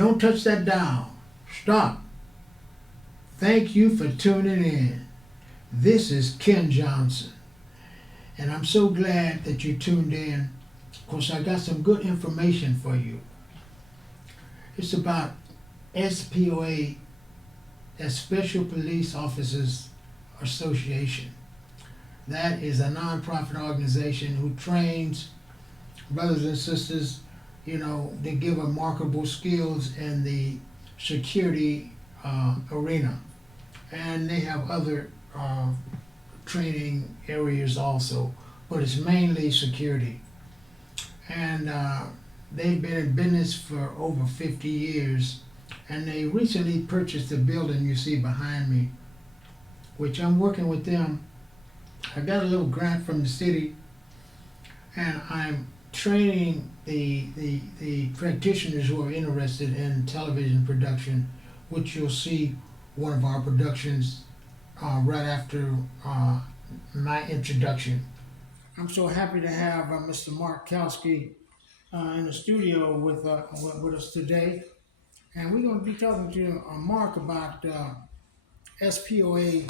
Don't touch that dial. Stop. Thank you for tuning in. This is Ken Johnson, and I'm so glad that you tuned in because I got some good information for you. It's about SPOA, that's Special Police Officers Association. That is a nonprofit organization who trains brothers and sisters, they give remarkable skills in the security arena. And they have other training areas also, but it's mainly security. And they've been in business for over 50 years, and they recently purchased the building you see behind me, which I'm working with them. I got a little grant from the city, and I'm training the practitioners who are interested in television production, which you'll see one of our productions right after my introduction. I'm so happy to have Mr. Mark Kowski in the studio with us today, and we're going to be talking to Mark about SPOA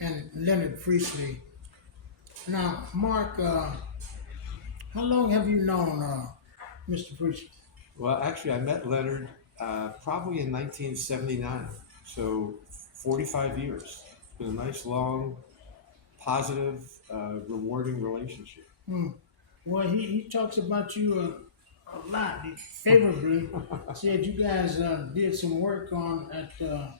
and Leonard Priestley. Now, Mark, how long have you known Mr. Priestley? Well, actually, I met Leonard probably in 1979, so 45 years. It's been a nice, long, positive, rewarding relationship. Well, he talks about you a lot, favorably. Said you guys did some work on at the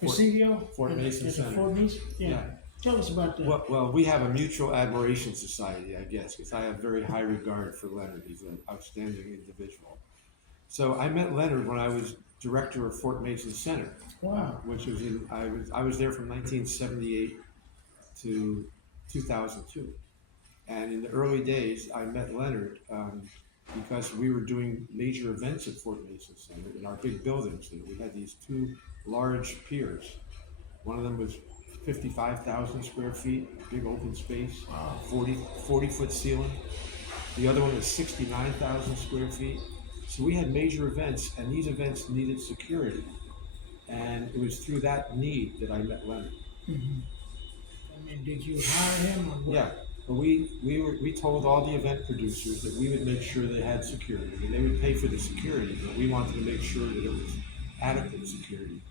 Presidio? Fort Mason Center. Fort Mason? Yeah. Tell us about that. Well, we have a mutual admiration society, I guess, because I have very high regard for Leonard. He's an outstanding individual. So I met Leonard when I was director of Fort Mason Center. Wow. Which was I was there from 1978 to 2002. And in the early days, I met Leonard because we were doing major events at Fort Mason Center in our big buildings. We had these two large piers. One of them was 55,000 square feet, big open space, 40-foot ceiling. The other one was 69,000 square feet. So we had major events, and these events needed security. And it was through that need that I met Leonard. Mm-hmm. I mean, did you hire him or what? Yeah. We told all the event producers that we would make sure they had security, and they would pay for the security, but we wanted to make sure that it was adequate security.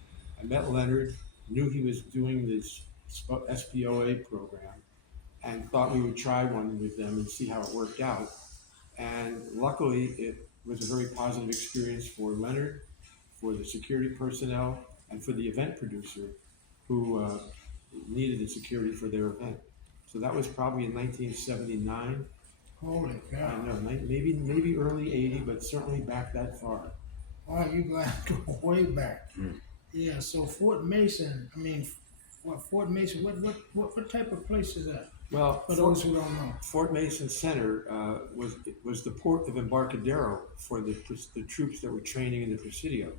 I met Leonard, knew he was doing this SPOA program, and thought we would try one with them and see how it worked out. And luckily, it was a very positive experience for Leonard, for the security personnel, and for the event producer who needed the security for their event. So that was probably in 1979. Holy cow. I know, maybe early 80, but certainly back that far. Wow, you go way back. Yeah, so Fort Mason, Fort Mason, what type of place is that? Well, for those who don't know. Fort Mason Center was the port of Embarcadero for the troops that were training in the Presidio.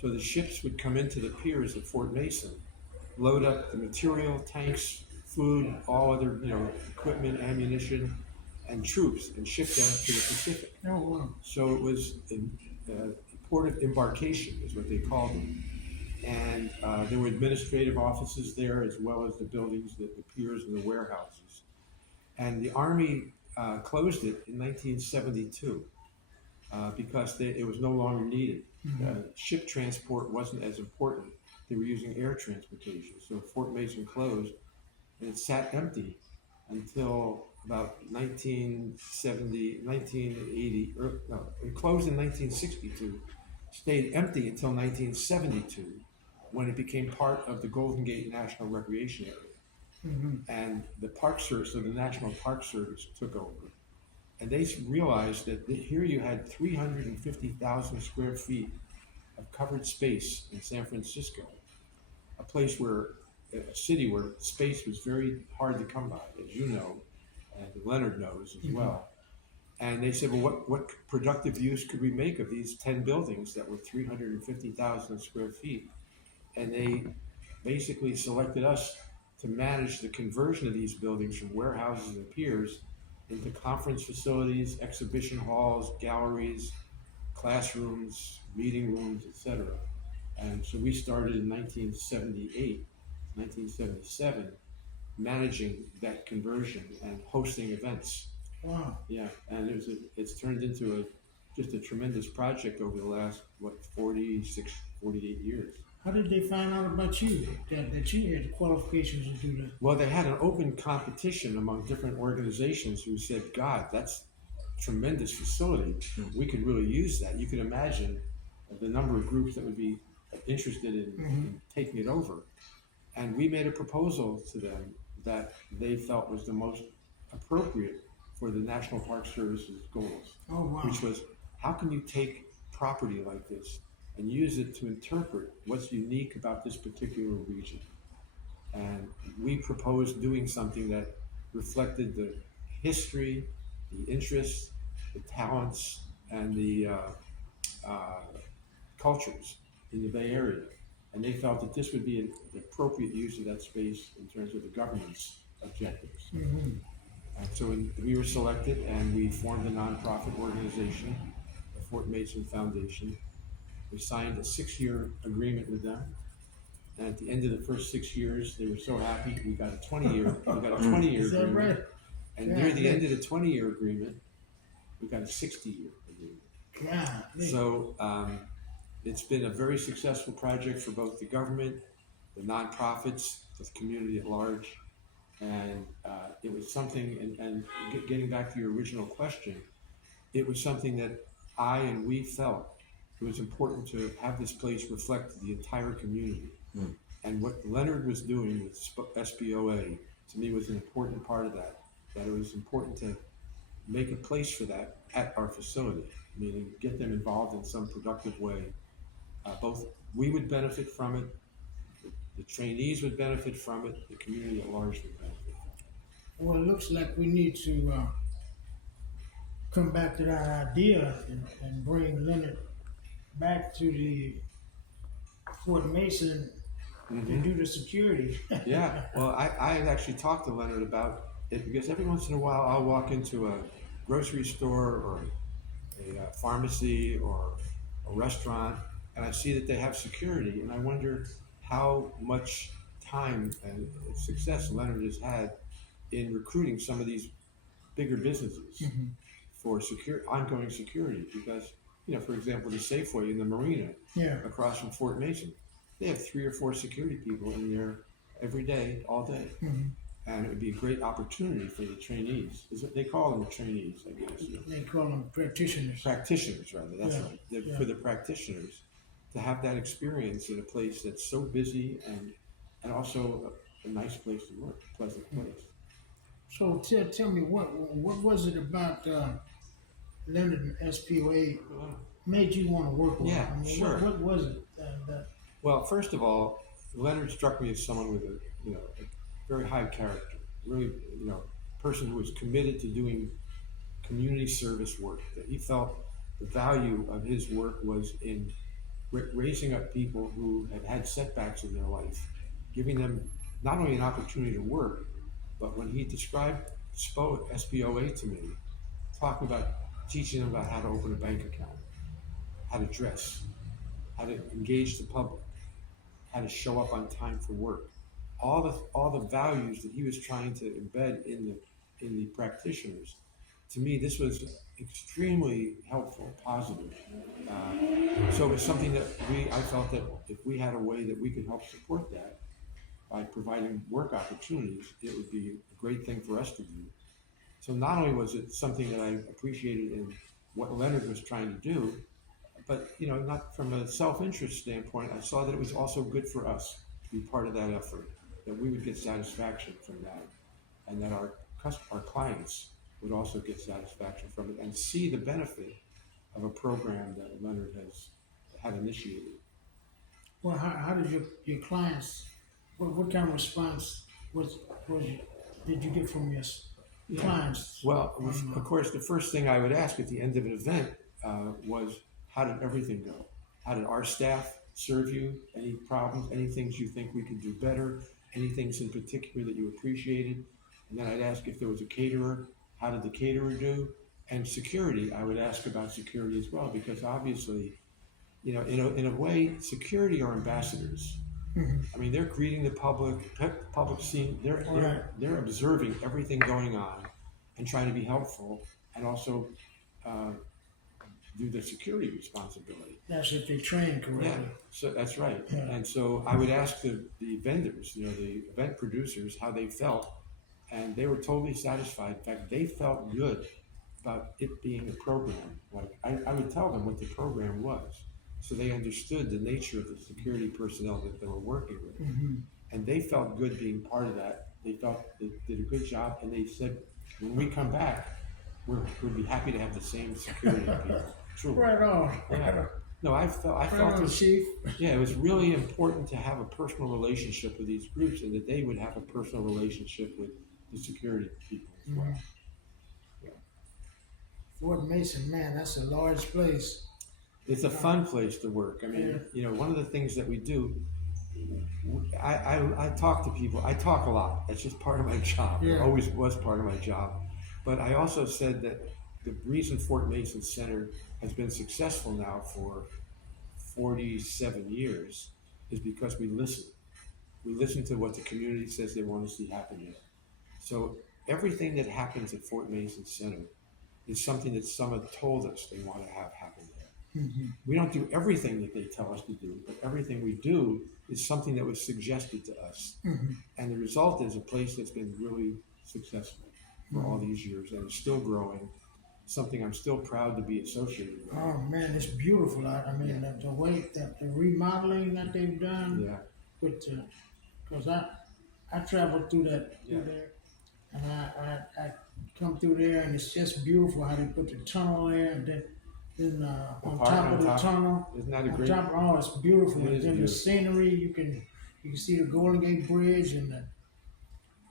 So the ships would come into the piers at Fort Mason, load up the material, tanks, food, all other equipment, ammunition, and troops, and ship them to the Pacific. Oh, wow. So it was a port of embarkation, is what they called it. And there were administrative offices there, as well as the buildings, the piers and the warehouses. And the Army closed it in 1972 because it was no longer needed. Mm-hmm. Ship transport wasn't as important. They were using air transportation. So Fort Mason closed, and it sat empty until about 1970, 1980, it closed in 1962, stayed empty until 1972, when it became part of the Golden Gate National Recreation Area. Mm-hmm. And the Park Service, so the National Park Service took over. And they realized that here you had 350,000 square feet of covered space in San Francisco, a city where space was very hard to come by, as you know, and Leonard knows as well. And they said, well, what productive use could we make of these 10 buildings that were 350,000 square feet? And they basically selected us to manage the conversion of these buildings from warehouses and piers into conference facilities, exhibition halls, galleries, classrooms, meeting rooms, etc. And so we started in 1978, 1977, managing that conversion and hosting events. Wow. Yeah, and it's turned into just a tremendous project over the last, 46, 48 years. How did they find out about you, that you had the qualifications to do that? Well, they had an open competition among different organizations who said, God, that's a tremendous facility. We could really use that. You can imagine the number of groups that would be interested in taking it over. And we made a proposal to them that they felt was the most appropriate for the National Park Service's goals, Oh, wow. which was, how can you take property like this and use it to interpret what's unique about this particular region? And we proposed doing something that reflected the history, the interests, the talents, and the cultures in the Bay Area. And they felt that this would be the appropriate use of that space in terms of the government's objectives. And so we were selected, and we formed a nonprofit organization, the Fort Mason Foundation. We signed a 6-year agreement with them. And at the end of the first 6 years, they were so happy. We got a 20-year agreement. Is that right? And Yeah, near the end of the 20-year agreement, we got a 60-year agreement. Yeah. So it's been a very successful project for both the government, the nonprofits, the community at large. And it was something, and getting back to your original question, it was something that I and we felt it was important to have this place reflect the entire community. And what Leonard was doing with SPOA, to me, was an important part of that it was important to make a place for that at our facility, meaning get them involved in some productive way. Both we would benefit from it, the trainees would benefit from it, the community at large would benefit from it. Well, it looks like we need to come back to that idea and bring Leonard back to the Fort Mason to do the security. Yeah, well, I had actually talked to Leonard about it because every once in a while I'll walk into a grocery store or a pharmacy or a restaurant, and I see that they have security, and I wonder how much time and success Leonard has had in recruiting some of these bigger businesses for ongoing security. Because, for example, the Safeway in the marina across from Fort Mason, they have 3 or 4 security people in there every day, all day. And it would be a great opportunity for the trainees. They call them trainees, I guess. They call them practitioners. Practitioners, rather. That's right. For the practitioners to have that experience in a place that's so busy and also a nice place to work, a pleasant place. So tell me, what was it about Leonard and SPOA made you want to work with Yeah, him? I mean, sure. What was it? Well, first of all, Leonard struck me as someone with a very high character, really, person who was committed to doing community service work. That he felt the value of his work was in raising up people who had setbacks in their life, giving them not only an opportunity to work, but when he described SPOA to me, talking about teaching them about how to open a bank account, how to dress, how to engage the public, how to show up on time for work, all the values that he was trying to embed in the practitioners. To me, this was extremely helpful, positive. So it was something that I felt that if we had a way that we could help support that by providing work opportunities, it would be a great thing for us to do. So not only was it something that I appreciated in what Leonard was trying to do, but not from a self-interest standpoint, I saw that it was also good for us to be part of that effort, that we would get satisfaction from that, and that our clients would also get satisfaction from it and see the benefit of a program that Leonard had initiated. Well, how did your clients? What kind of response did you get from your clients? Well, of course, the first thing I would ask at the end of an event was, how did everything go? How did our staff serve you? Any problems? Any things you think we could do better? Any things in particular that you appreciated? And then I'd ask if there was a caterer. How did the caterer do? And security, I would ask about security as well, because obviously, in a way, security are ambassadors. I mean, they're greeting the public scene. They're observing everything going on, and trying to be helpful, and also uh, do the security responsibility. That's if they train correctly. Yeah, so that's right. Yeah. And so I would ask the vendors, the event producers, how they felt, and they were totally satisfied. In fact, they felt good about it being a program. Like I would tell them what the program was, so they understood the nature of the security personnel that they were working with, and they felt good being part of that. They felt they did a good job, and they said, when we come back, we'd be happy to have the same security people. Truly. Right on. Yeah. No, I felt Right on, Chief. yeah, it was really important to have a personal relationship with these groups, and that they would have a personal relationship with the security people as well. Yeah. Fort Mason, man, that's a large place. It's a fun place to work. I mean, one of the things that we do, I talk to people. I talk a lot. That's just part of my job. Yeah. It always was part of my job. But I also said that the reason Fort Mason Center has been successful now for 47 years is because we listen. We listen to what the community says they want to see happen there. So everything that happens at Fort Mason Center is something that someone told us they want to have happen there. We don't do everything that they tell us to do, but everything we do is something that was suggested to us. And the result is a place that's been really successful for all these years, and it's still growing. Something I'm still proud to be associated with. Oh man, it's beautiful. I mean, the way that the remodeling that they've done. Yeah. With, because I traveled through there, and I come through there, and it's just beautiful how they put the tunnel there, and then on top of the tunnel. Isn't that a great? It's beautiful. It And is then the beautiful. scenery, you can see the Golden Gate Bridge and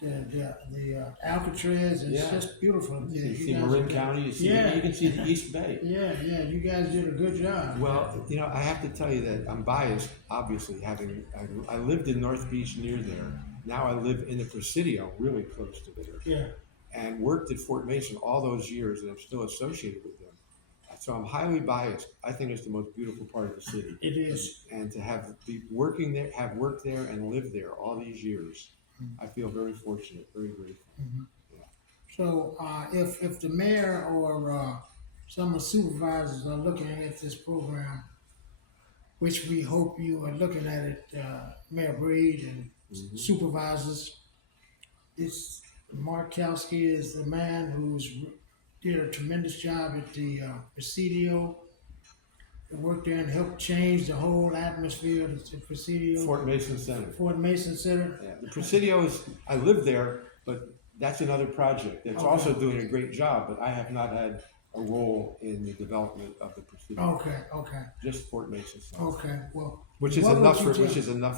the Alcatraz. It's just beautiful. Yeah, you see Marin County. You can see the East Bay. Yeah. You guys did a good job. Well, I have to tell you that I'm biased. Obviously, I lived in North Beach near there. Now I live in the Presidio, really close to there. Yeah. And worked at Fort Mason all those years, and I'm still associated with them. So I'm highly biased. I think it's the most beautiful part of the city. It is. And to have working there, have worked there, and lived there all these years, I feel very fortunate, very grateful. Yeah. So if the mayor or some of the supervisors are looking at this program, which we hope you are looking at it, Mayor Breed and supervisors, it's Markowski is the man who's did a tremendous job at the Presidio. He worked there and helped change the whole atmosphere of the Presidio. Fort Mason Center. Fort Mason Center. Yeah. The Presidio I live there, but that's another project that's also doing a great job, but I have not had a role in the development of the Presidio. Okay. Just Fort Mason Center. Okay, well. Which is enough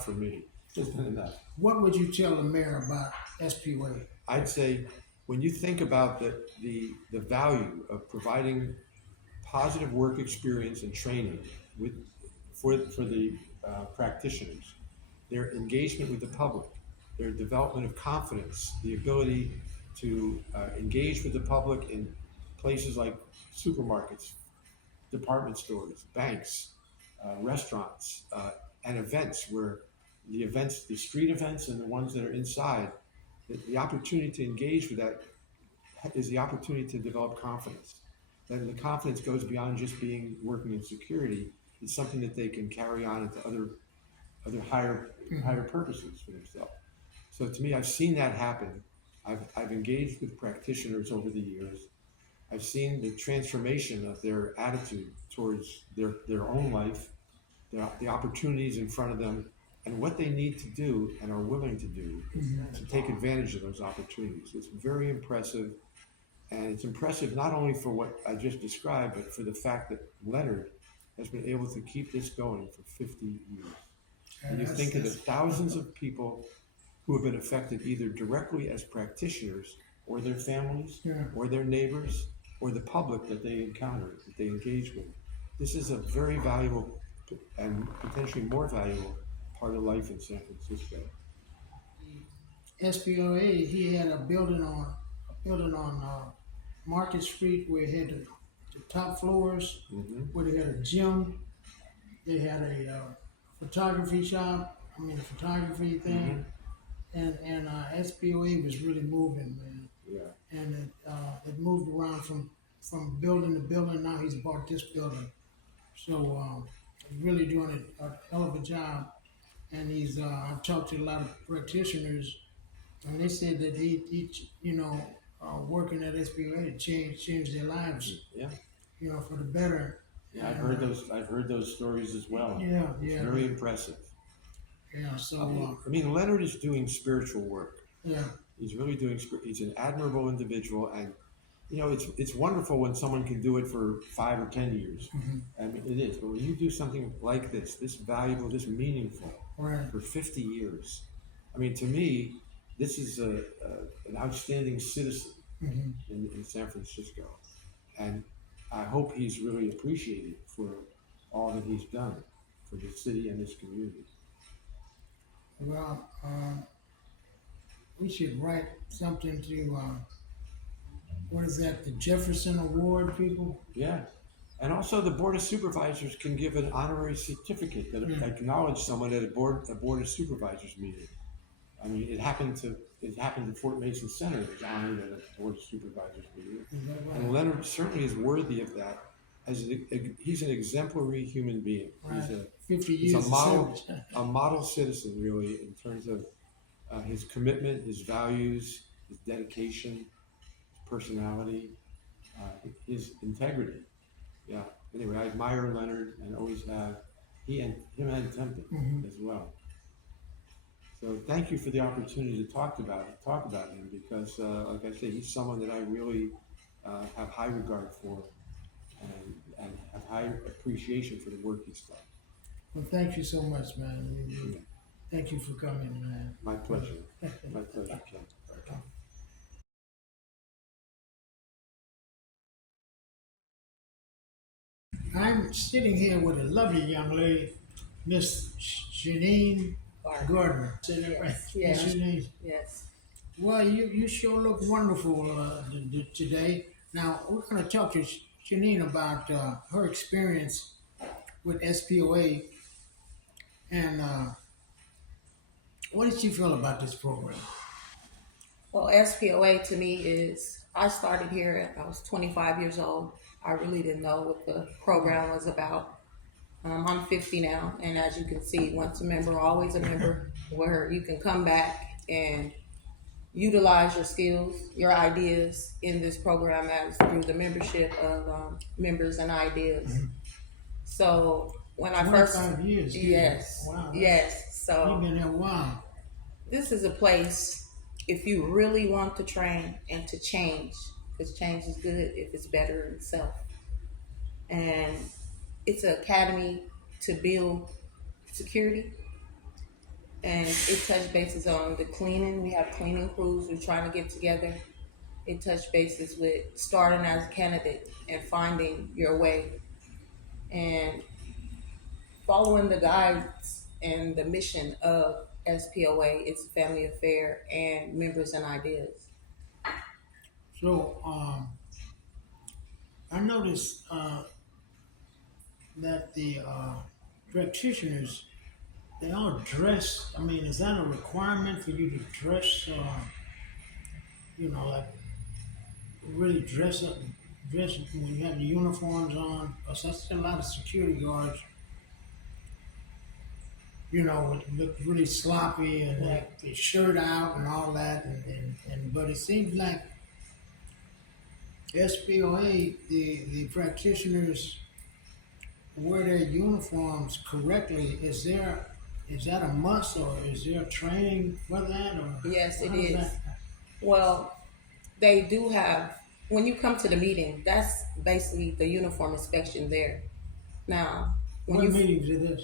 for me. It's been enough. What would you tell the mayor about SPOA? I'd say when you think about the value of providing positive work experience and training for the practitioners, their engagement with the public, their development of confidence, the ability to engage with the public in places like supermarkets, department stores, banks, restaurants, and events where the street events and the ones that are inside, the opportunity to engage with that is the opportunity to develop confidence. Then the confidence goes beyond just working in security. It's something that they can carry on into other higher purposes for themselves. So to me, I've seen that happen. I've engaged with practitioners over the years. I've seen the transformation of their attitude towards their own life, the opportunities in front of them, and what they need to do and are willing to do to take advantage of those opportunities. It's very impressive. And it's impressive not only for what I just described, but for the fact that Leonard has been able to keep this going for 50 years. And you think of the thousands of people who have been affected either directly as practitioners or their families or their neighbors or the public that they encounter, that they engage with. This is a very valuable and potentially more valuable part of life in San Francisco. SPOA, he had a building on Market Street where it had the top floors, Mm-hmm. where they had a gym, they had a photography shop, a photography thing, and SPOA was really moving, man. Yeah. And it moved around from building to building. Now he's bought this building, so he's really doing a hell of a job. And I've talked to a lot of practitioners, and they said that each working at SPOA changed their lives, Yeah. For the better. Yeah, I've heard those stories as well. Yeah, It's yeah, very impressive. yeah. So I mean, Leonard is doing spiritual work. yeah, He's really doing. He's an admirable individual, and it's wonderful when someone can do it for 5 or 10 years. I mean, it is. But when you do something like this valuable, this meaningful, right. for 50 years, I mean, to me, this is an outstanding citizen in San Francisco, and I hope he's really appreciated for all that he's done for the city and this community. Well, we should write something to what is that? The Jefferson Award, people. Yeah. And also the Board of Supervisors can give an honorary certificate that acknowledge someone at a board of Supervisors meeting. I mean, it happened at Fort Mason Center. It was honored at a Board of Supervisors meeting. Is that right? And Leonard certainly is worthy of that. He's an exemplary human being. Right. 50 He's years a model, of service. a model citizen, really, in terms of his commitment, his values, his dedication, his personality, his integrity. Yeah. Anyway, I admire Leonard and always have. Him and Tempton as well. So thank you for the opportunity to talk about him because, like I say, he's someone that I really have high regard for and have high appreciation for the work he's done. Well, thank you so much, man. Thank you for coming, man. My pleasure. My pleasure, Ken. I'm sitting here with a lovely young lady, Miss Janine Gardner. Say that right? Yes. Miss Janine. Yes. Well, you sure look wonderful today. Now, we're going to talk to Janine about her experience with SPOA and what did she feel about this program? Well, SPOA to me is, I started here, I was 25 years old. I really didn't know what the program was about. I'm 50 now, and as you can see, once a member, always a member, where you can come back and utilize your skills, your ideas in this program as through the membership of members and ideas. So when I first, 25 years. yes, Wow. yes. So You've been there a while. this is a place if you really want to train and to change, because change is good if it's better in itself. And it's an academy to build security. And it touch bases on the cleaning. We have cleaning crews we're trying to get together. It touch bases with starting as a candidate and finding your way and following the guides and the mission of SPOA. It's a family affair and members and ideas. So, I noticed that the practitioners, they all dress. I mean, is that a requirement for you to dress, like really dress up, when you have the uniforms on? Because I see a lot of security guards, look really sloppy and their shirt out and all that. But it seems like SPOA, the practitioners wear their uniforms correctly. Is that a must, or is there training for that? Or Yes, it how does is. that- Well, they do have, when you come to the meeting, that's basically the uniform inspection there. Now, when What you meetings are this?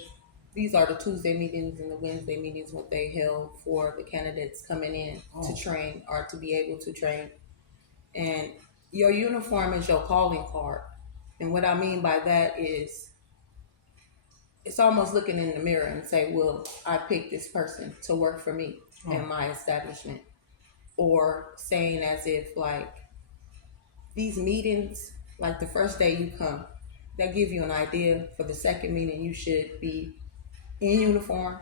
these are the Tuesday meetings and the Wednesday meetings what they held for the candidates coming in to train or to be able to train. And your uniform is your calling card. And what I mean by that is it's almost looking in the mirror and say, well, I picked this person to work for me and my establishment. Or saying as if like, these meetings, like the first day you come, that give you an idea. For the second meeting, you should be in uniform.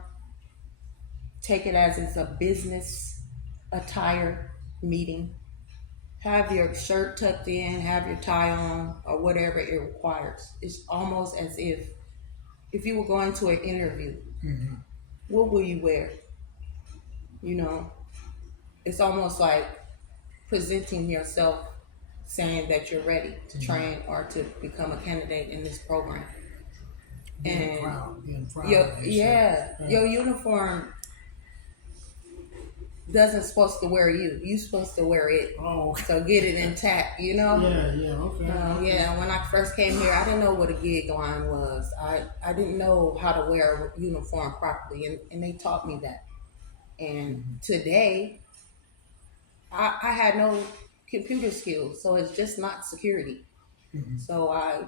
Take it as it's a business attire meeting. Have your shirt tucked in, have your tie on, or whatever it requires. It's almost as if you were going to an interview. Mm-hmm. What will you wear? You know, it's almost like presenting yourself, saying that you're ready to train or to become a candidate in this program. Being And proud your of yourself. your uniform doesn't supposed to wear you. You supposed to wear it. Oh, So get it intact, you know? okay. Yeah, when I first came here, I didn't know what a gig line was. I didn't know how to wear a uniform properly, and they taught me that. And today, I had no computer skills, so it's just not security. Mm-hmm. So I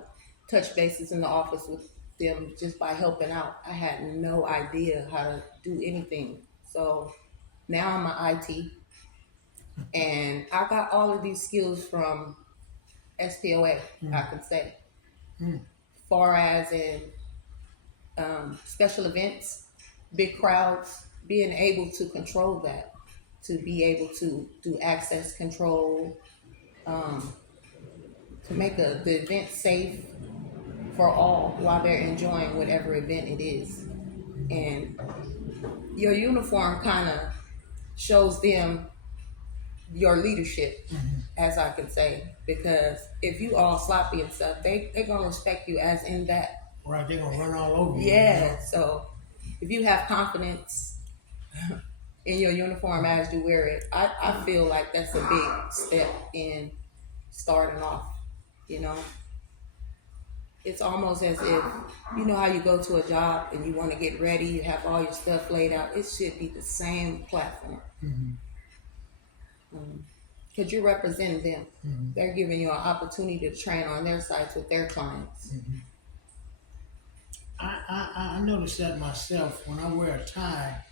touched bases in the office with them just by helping out. I had no idea how to do anything. So now I'm an IT, and I got all of these skills from SPOA, I can say. Far as in special events, big crowds, being able to control that, to be able to do access control, to make the event safe for all while they're enjoying whatever event it is. And your uniform kind of shows them your leadership, as I could say, because if you all sloppy and stuff, they're gonna respect you as in that. Right, they're gonna run all over you. Yeah. So if you have confidence in your uniform as you wear it, I feel like that's a big step in starting off. You know, it's almost as if, you know how you go to a job and you want to get ready, you have all your stuff laid out. It should be the same platform. Because you're representing them. They're giving you an opportunity to train on their sites with their clients. I noticed that myself when I wear a tie,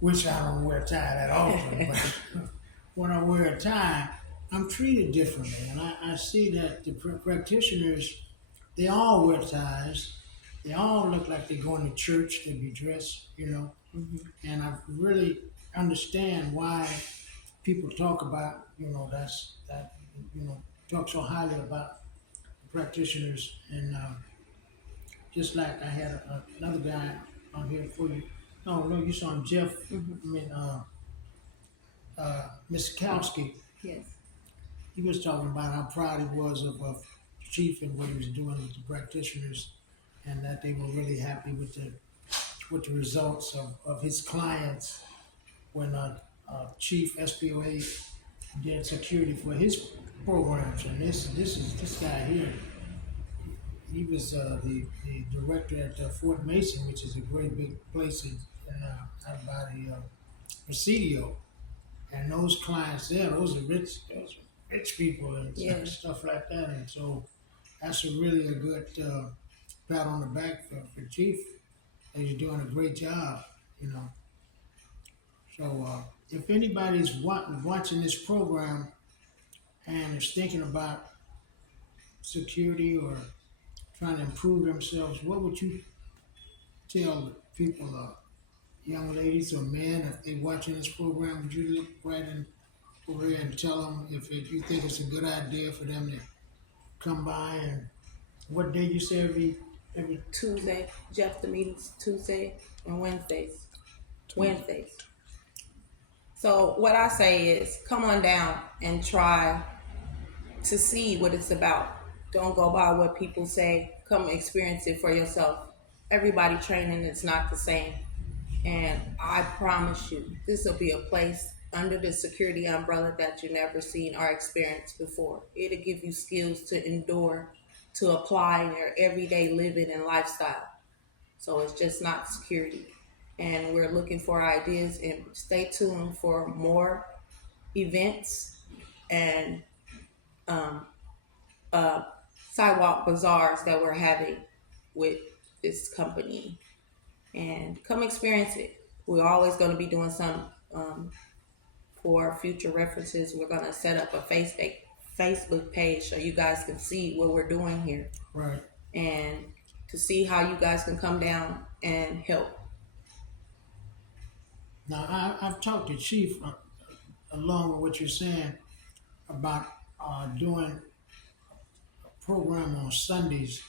which I don't wear a tie that often, but when I wear a tie, I'm treated differently. And I see that the practitioners, they all wear ties. They all look like they're going to church, they be dressed, you know. And I really understand why people talk about, you know, talk so highly about the practitioners. And just like I had another guy on here for you. No, you saw him, Jeff. Mr. Kowski. Yes. He was talking about how proud he was of Chief and what he was doing with the practitioners, and that they were really happy with the results of his clients when Chief SPOA did security for his programs. And this guy here, he was the director at Fort Mason, which is a great big place out by the Presidio. And those clients there, those are rich people and stuff like that. And so that's really a good pat on the back for Chief. And he's doing a great job, you know. So if anybody's watching this program and is thinking about security or trying to improve themselves, what would you tell people, young ladies or men, if they're watching this program? Would you look right over here and tell them if you think it's a good idea for them to come by? And what day you say every Tuesday, Jeff, the meetings Tuesday and Wednesdays. So what I say is, come on down and try to see what it's about. Don't go by what people say. Come experience it for yourself. Everybody training is not the same. And I promise you, this will be a place under the security umbrella that you never seen or experienced before. It'll give you skills to endure, to apply in your everyday living and lifestyle. So it's just not security. And we're looking for ideas, and stay tuned for more events and sidewalk bazaars that we're having with this company. And come experience it. We're always going to be doing some for future references, we're gonna set up a Facebook page so you guys can see what we're doing here Right. and to see how you guys can come down and help. Now, I've talked to Chief along with what you're saying about doing a program on Sundays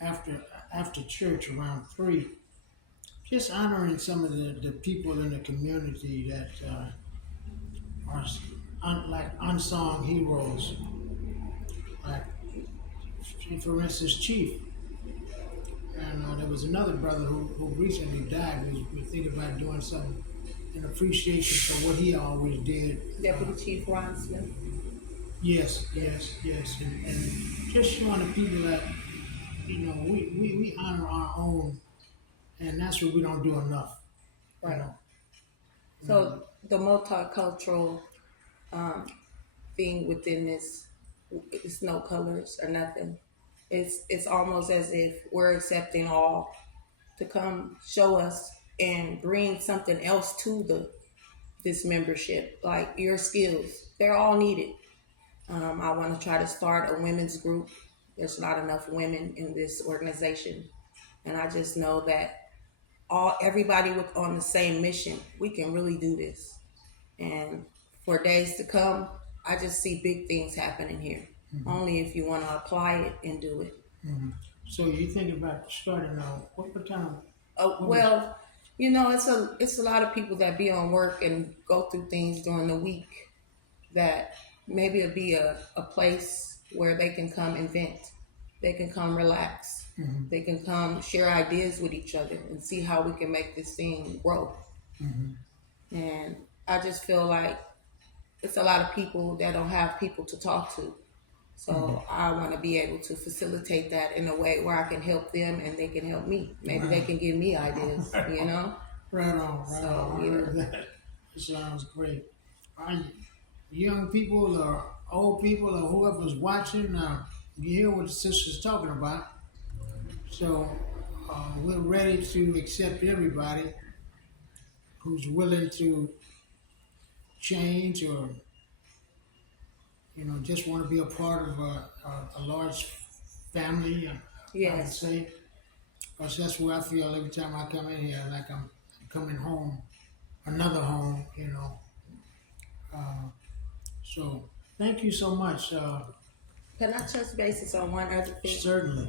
after church around 3, just honoring some of the people in the community that are like unsung heroes, like for instance Chief. And there was another brother who recently died. We thinking about doing something in appreciation for what he always did. Deputy Chief Ron Smith. Yes, and just showing the people that we honor our own, and that's what we don't do enough. Right. You know? So the multicultural thing within this, it's no colors or nothing. It's almost as if we're accepting all to come show us and bring something else to this membership, like your skills. They're all needed. I want to try to start a women's group. There's not enough women in this organization, and I just know that everybody on the same mission, we can really do this. And for days to come, I just see big things happening here. Mm-hmm. Only if you want to apply it and do it. Mm-hmm. So you think about starting what time? Well, it's a lot of people that be on work and go through things during the week that maybe it'll be a place where they can come and vent. They can come relax. Mm-hmm. They can come share ideas with each other and see how we can make this thing grow. Mm-hmm. And I just feel like it's a lot of people that don't have people to talk to. So mm-hmm. I want to be able to facilitate that in a way where I can help them and they can help me. Maybe they can give me ideas, Right on. Right on. I heard that. It sounds great. Young people or old people or whoever's watching, you hear what the sister's talking about. So we're ready to accept everybody who's willing to change or just want to be a part of a large family. Yes. I would say, because that's where I feel every time I come in here, like I'm coming home, another home. So thank you so much. Can I touch bases on one other thing? Certainly.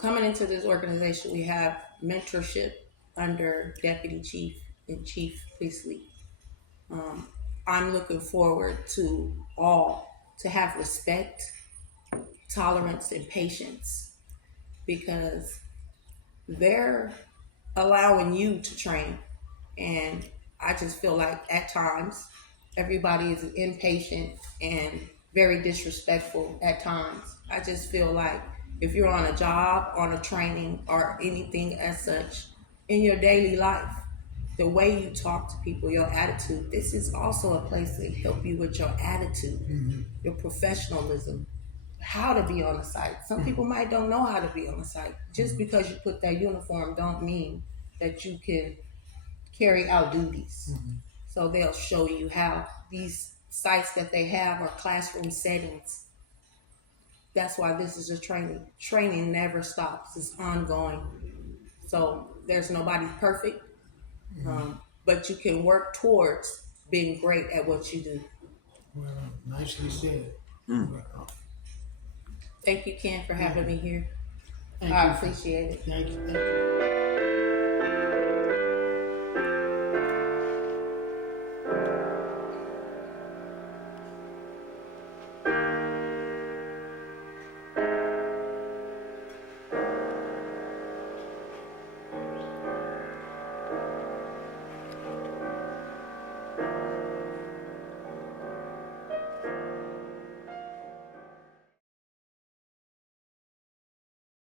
Coming into this organization, we have mentorship under Deputy Chief and Chief Priestley. I'm looking forward to all to have respect, tolerance, and patience, because they're allowing you to train. And I just feel like at times everybody is impatient and very disrespectful at times. I just feel like if you're on a job, on a training, or anything as such in your daily life, the way you talk to people, your attitude, this is also a place to help you with your attitude, mm-hmm. your professionalism, how to be on the site. Some mm-hmm. people might don't know how to be on the site. Just mm-hmm. because you put that uniform don't mean that you can carry out duties. Mm-hmm. So they'll show you how these sites that they have are classroom settings. That's why this is a training. Training never stops. It's ongoing. So there's nobody perfect. But you can work towards being great at what you do. Well, nicely said. Thank you, Ken, for having me here. I appreciate it. Thank you.